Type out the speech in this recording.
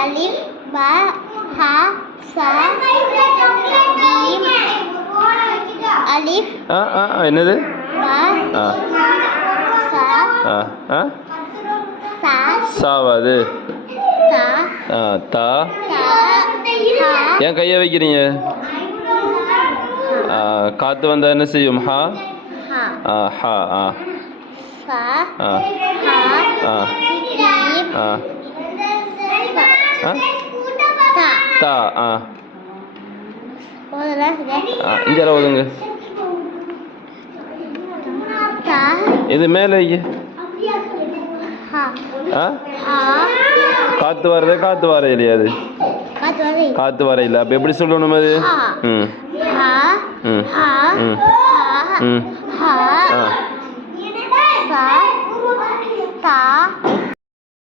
alif ba ha sa jim alif என்னது ba sa sa சாவாது ta தா ta ஏன் கையை வைக்கிறீங்க காத்து வந்தா என்ன செய்யும் ஹா ஹா sa ஆ ha jim ஆ ta தா போதும்ல இங்கே ஓதுங்க ta இது மேலே ha ஆ ha காத்து வர்றது காத்து வர இல்லையா அது காத்து காத்து வர இல்லை அப்போ எப்படி சொல்லணும் அது ம் ha ம் ha ம் ha ம் ha ஆ sa ta